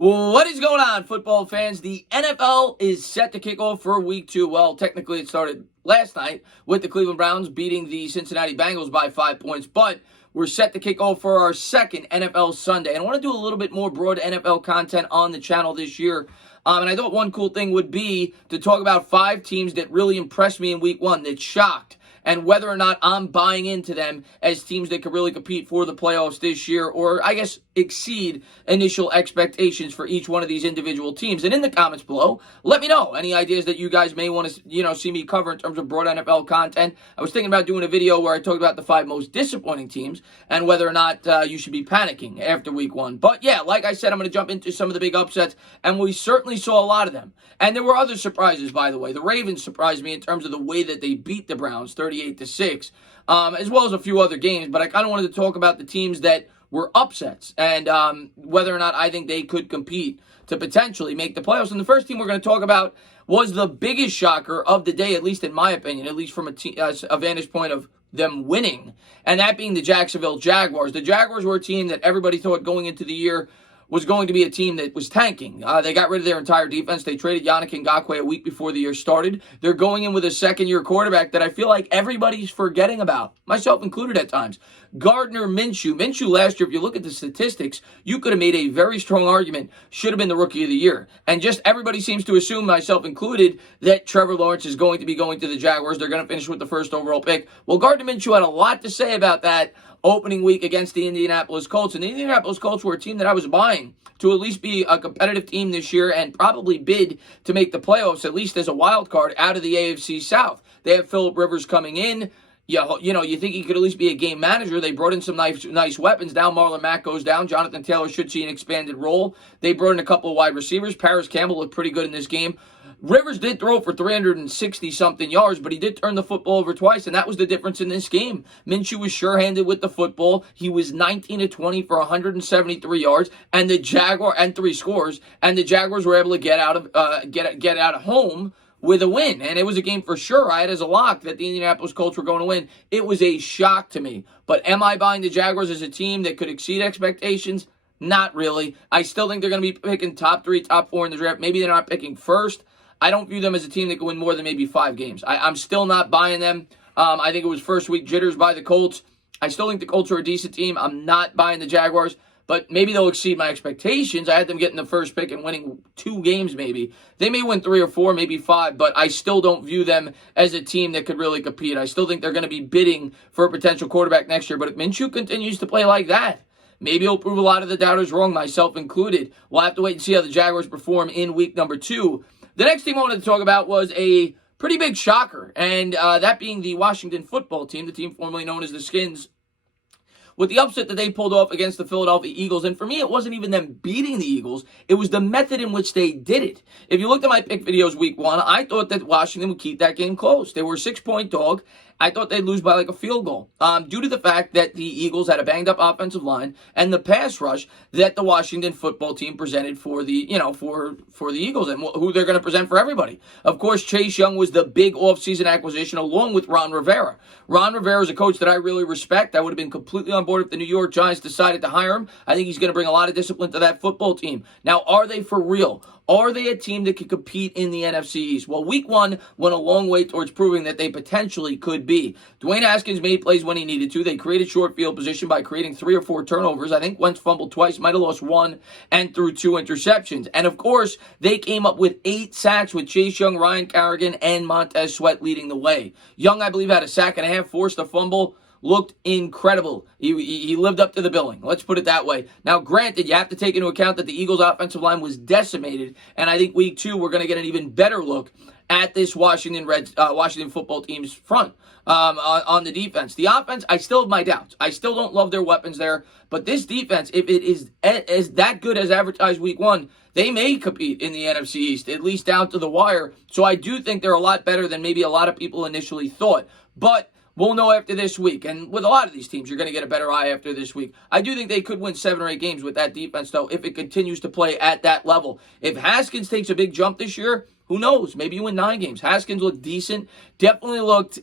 What is going on, football fans? The NFL is set to kick off for week 2. Well, technically it started last night with the Cleveland Browns beating the Cincinnati Bengals by 5 points, but we're set to kick off for our second NFL Sunday. And I want to do a little bit more broad NFL content on the channel this year. And I thought one cool thing would be to talk about 5 teams that really impressed me in week 1, that shocked, and whether or not I'm buying into them as teams that could really compete for the playoffs this year, or I guess exceed initial expectations for each one of these individual teams. And in the comments below, let me know any ideas that you guys may want to, see me cover in terms of broad NFL content. I was thinking about doing a video where I talked about the 5 most disappointing teams and whether or not you should be panicking after week 1. But yeah, like I said, I'm going to jump into some of the big upsets, and we certainly saw a lot of them. And there were other surprises, by the way. The Ravens surprised me in terms of the way that they beat the Browns 38-6, as well as a few other games. But I kind of wanted to talk about the teams that were upsets and whether or not I think they could compete to potentially make the playoffs. And the first team we're going to talk about was the biggest shocker of the day, at least in my opinion, at least from a vantage point of them winning, and that being the Jacksonville Jaguars. The Jaguars were a team that everybody thought going into the year was going to be a team that was tanking. They got rid of their entire defense. They traded Yannick Ngakoue a week before the year started. They're going in with a second-year quarterback that I feel like everybody's forgetting about, myself included at times. Gardner Minshew. Minshew last year, if you look at the statistics, you could have made a very strong argument, should have been the Rookie of the Year. And just everybody seems to assume, myself included, that Trevor Lawrence is going to be going to the Jaguars. They're going to finish with the first overall pick. Well, Gardner Minshew had a lot to say about that opening week against the Indianapolis Colts. And the Indianapolis Colts were a team that I was buying to at least be a competitive team this year and probably bid to make the playoffs, at least as a wild card, out of the AFC South. They have Phillip Rivers coming in. You think he could at least be a game manager. They brought in some nice weapons. Now Marlon Mack goes down. Jonathan Taylor should see an expanded role. They brought in a couple of wide receivers. Paris Campbell looked pretty good in this game. Rivers did throw for 360-something yards, but he did turn the football over twice, and that was the difference in this game. Minshew was sure-handed with the football. He was 19-20 for 173 yards, and 3 scores, and the Jaguars were able to get out of home with a win, and it was a game for sure. I had as a lock that the Indianapolis Colts were going to win. It was a shock to me, but am I buying the Jaguars as a team that could exceed expectations? Not really. I still think they're going to be picking top 3, top 4 in the draft. Maybe they're not picking first. I don't view them as a team that can win more than maybe 5 games. I'm still not buying them. I think it was first week jitters by the Colts. I still think the Colts are a decent team. I'm not buying the Jaguars, but maybe they'll exceed my expectations. I had them getting the first pick and winning 2 games maybe. They may win 3 or 4, maybe 5, but I still don't view them as a team that could really compete. I still think they're going to be bidding for a potential quarterback next year, but if Minshew continues to play like that, maybe he'll prove a lot of the doubters wrong, myself included. We'll have to wait and see how the Jaguars perform in week number 2. The next team I wanted to talk about was a pretty big shocker, and that being the Washington football team, the team formerly known as the Skins, with the upset that they pulled off against the Philadelphia Eagles. And for me, it wasn't even them beating the Eagles. It was the method in which they did it. If you looked at my pick videos week 1, I thought that Washington would keep that game close. They were a 6-point dog. I thought they'd lose by like a field goal due to the fact that the Eagles had a banged-up offensive line and the pass rush that the Washington football team presented for the for the Eagles, and who they're going to present for everybody. Of course, Chase Young was the big offseason acquisition along with Ron Rivera. Ron Rivera is a coach that I really respect. I would have been completely on board if the New York Giants decided to hire him. I think he's going to bring a lot of discipline to that football team. Now, are they for real? Are they a team that can compete in the NFC East? Well, week 1 went a long way towards proving that they potentially could be. Dwayne Haskins made plays when he needed to. They created short field position by creating 3 or 4 turnovers. I think Wentz fumbled twice, might have lost 1, and threw 2 interceptions. And of course, they came up with 8 sacks with Chase Young, Ryan Kerrigan, and Montez Sweat leading the way. Young, I believe, had a sack and a half, forced a fumble. Looked incredible. He lived up to the billing. Let's put it that way. Now, granted, you have to take into account that the Eagles' offensive line was decimated, and I think week 2 we're going to get an even better look at this Washington football team's front on the defense. The offense, I still have my doubts. I still don't love their weapons there, but this defense, if it is as that good as advertised week 1, they may compete in the NFC East, at least down to the wire. So I do think they're a lot better than maybe a lot of people initially thought. But we'll know after this week. And with a lot of these teams, you're going to get a better eye after this week. I do think they could win 7 or 8 games with that defense, though, if it continues to play at that level. If Haskins takes a big jump this year, who knows? Maybe you win 9 games. Haskins looked decent. Definitely looked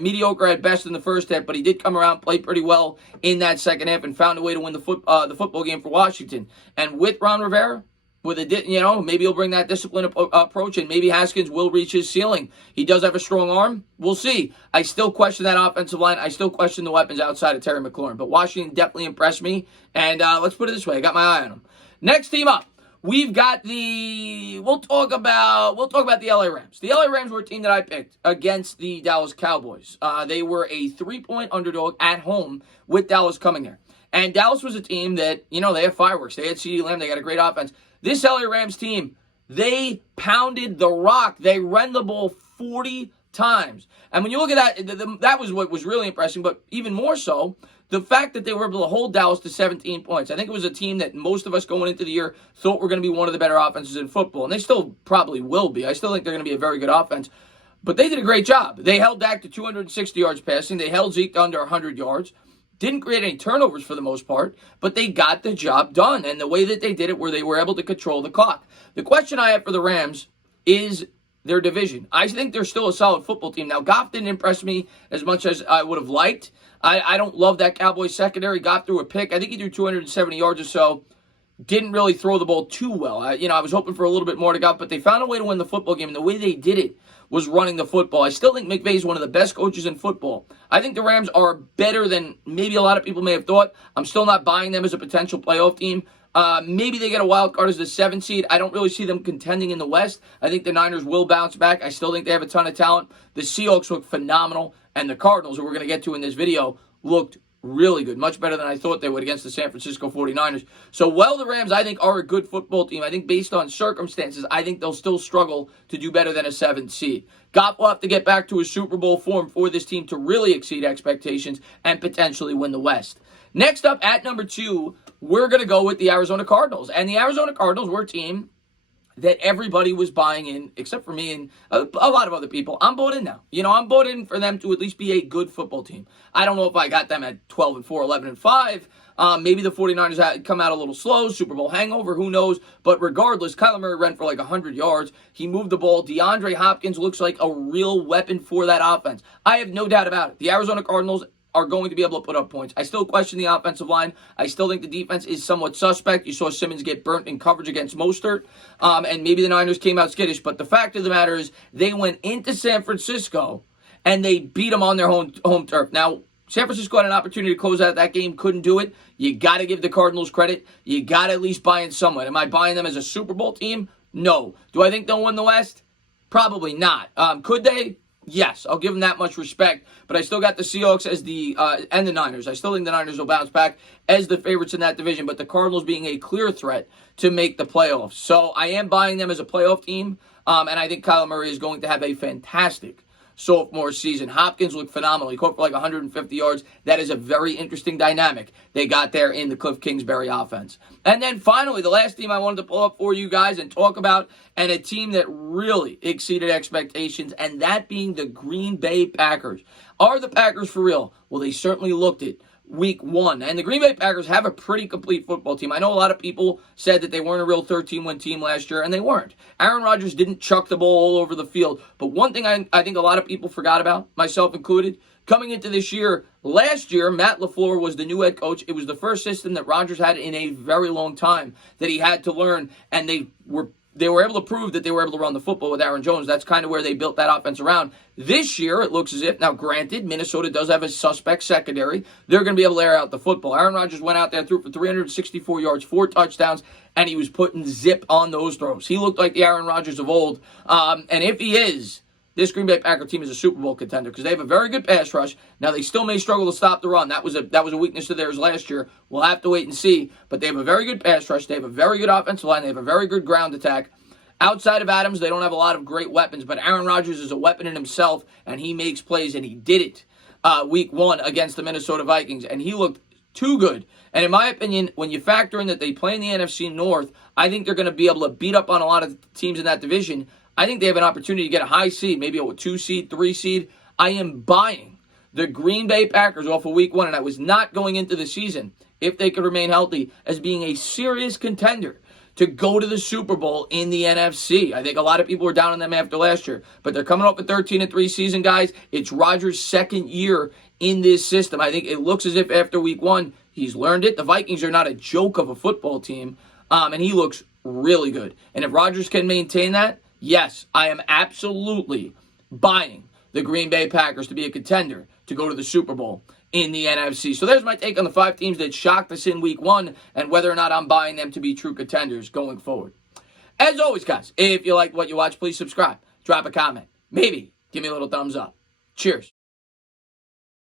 mediocre at best in the first half, but he did come around, play pretty well in that second half, and found a way to win the football game for Washington. And with Ron Rivera, maybe he'll bring that discipline approach, and maybe Haskins will reach his ceiling. He does have a strong arm. We'll see. I still question that offensive line. I still question the weapons outside of Terry McLaurin, but Washington definitely impressed me. And let's put it this way: I got my eye on him. Next team up. We've got we'll talk about the LA Rams. The LA Rams were a team that I picked against the Dallas Cowboys. They were a 3-point underdog at home with Dallas coming there. And Dallas was a team that, they have fireworks. They had CeeDee Lamb. They got a great offense. This LA Rams team, they pounded the rock. They ran the ball 40 times. And when you look at that, that was what was really impressive, but even more so, the fact that they were able to hold Dallas to 17 points. I think it was a team that most of us going into the year thought were going to be one of the better offenses in football, and they still probably will be. I still think they're going to be a very good offense, but they did a great job. They held Dak to 260 yards passing. They held Zeke to under 100 yards. Didn't create any turnovers for the most part, but they got the job done, and the way that they did it, where they were able to control the clock. The question I have for the Rams is their division. I think they're still a solid football team. Now, Goff didn't impress me as much as I would have liked. I don't love that Cowboys secondary. Goff threw a pick. I think he threw 270 yards or so. Didn't really throw the ball too well. I was hoping for a little bit more to Goff, but they found a way to win the football game, and the way they did it was running the football. I still think McVay is one of the best coaches in football. I think the Rams are better than maybe a lot of people may have thought. I'm still not buying them as a potential playoff team. Maybe they get a wild card as the 7th seed. I don't really see them contending in the West. I think the Niners will bounce back. I still think they have a ton of talent. The Seahawks look phenomenal, and the Cardinals, who we're going to get to in this video, looked really good, much better than I thought they would against the San Francisco 49ers. So while the Rams, I think, are a good football team, I think based on circumstances, I think they'll still struggle to do better than a 7th seed. Goff will have to get back to his Super Bowl form for this team to really exceed expectations and potentially win the West. Next up, at number 2, we're going to go with the Arizona Cardinals. And the Arizona Cardinals were a team that everybody was buying in, except for me and a lot of other people. I'm bought in now. I'm bought in for them to at least be a good football team. I don't know if I got them at 12-4, 11-5. Maybe the 49ers had come out a little slow, Super Bowl hangover, who knows. But regardless, Kyler Murray ran for like 100 yards. He moved the ball. DeAndre Hopkins looks like a real weapon for that offense. I have no doubt about it. The Arizona Cardinals are going to be able to put up points. I still question the offensive line. I still think the defense is somewhat suspect. You saw Simmons get burnt in coverage against Mostert, and maybe the Niners came out skittish. But the fact of the matter is they went into San Francisco, and they beat them on their home turf. Now, San Francisco had an opportunity to close out that game, couldn't do it. You got to give the Cardinals credit. You got to at least buy in somewhat. Am I buying them as a Super Bowl team? No. Do I think they'll win the West? Probably not. Could they? Yes, I'll give them that much respect, but I still got the Seahawks as and the Niners. I still think the Niners will bounce back as the favorites in that division, but the Cardinals being a clear threat to make the playoffs. So I am buying them as a playoff team, and I think Kyler Murray is going to have a fantastic sophomore season. Hopkins looked phenomenal. He caught for like 150 yards. That is a very interesting dynamic they got there in the Cliff Kingsbury offense. And then finally, the last team I wanted to pull up for you guys and talk about, and a team that really exceeded expectations, and that being the Green Bay Packers. Are the Packers for real? Well, they certainly looked it. Week 1. And the Green Bay Packers have a pretty complete football team. I know a lot of people said that they weren't a real 13-win team last year, and they weren't. Aaron Rodgers didn't chuck the ball all over the field. But one thing I think a lot of people forgot about, myself included, coming into this year, last year, Matt LaFleur was the new head coach. It was the first system that Rodgers had in a very long time that he had to learn, and they were able to prove that they were able to run the football with Aaron Jones. That's kind of where they built that offense around. This year, it looks as if, now granted, Minnesota does have a suspect secondary. They're going to be able to air out the football. Aaron Rodgers went out there, threw for 364 yards, 4 touchdowns, and he was putting zip on those throws. He looked like the Aaron Rodgers of old. And if he is, this Green Bay Packer team is a Super Bowl contender because they have a very good pass rush. Now, they still may struggle to stop the run. That was a weakness of theirs last year. We'll have to wait and see. But they have a very good pass rush. They have a very good offensive line. They have a very good ground attack. Outside of Adams, they don't have a lot of great weapons, but Aaron Rodgers is a weapon in himself, and he makes plays, and he did it week 1 against the Minnesota Vikings, and he looked too good. And in my opinion, when you factor in that they play in the NFC North, I think they're going to be able to beat up on a lot of teams in that division. I think they have an opportunity to get a high seed, maybe a 2 seed, 3 seed. I am buying the Green Bay Packers off of week 1, and I was not going into the season, if they could remain healthy, as being a serious contender to go to the Super Bowl in the NFC. I think a lot of people were down on them after last year, but they're coming off a 13-3 season, guys. It's Rodgers' second year in this system. I think it looks as if after week one, he's learned it. The Vikings are not a joke of a football team, and he looks really good. And if Rodgers can maintain that, yes, I am absolutely buying the Green Bay Packers to be a contender to go to the Super Bowl in the NFC. So there's my take on the 5 teams that shocked us in week one and whether or not I'm buying them to be true contenders going forward. As always, guys, if you like what you watch, please subscribe, drop a comment, maybe give me a little thumbs up. Cheers.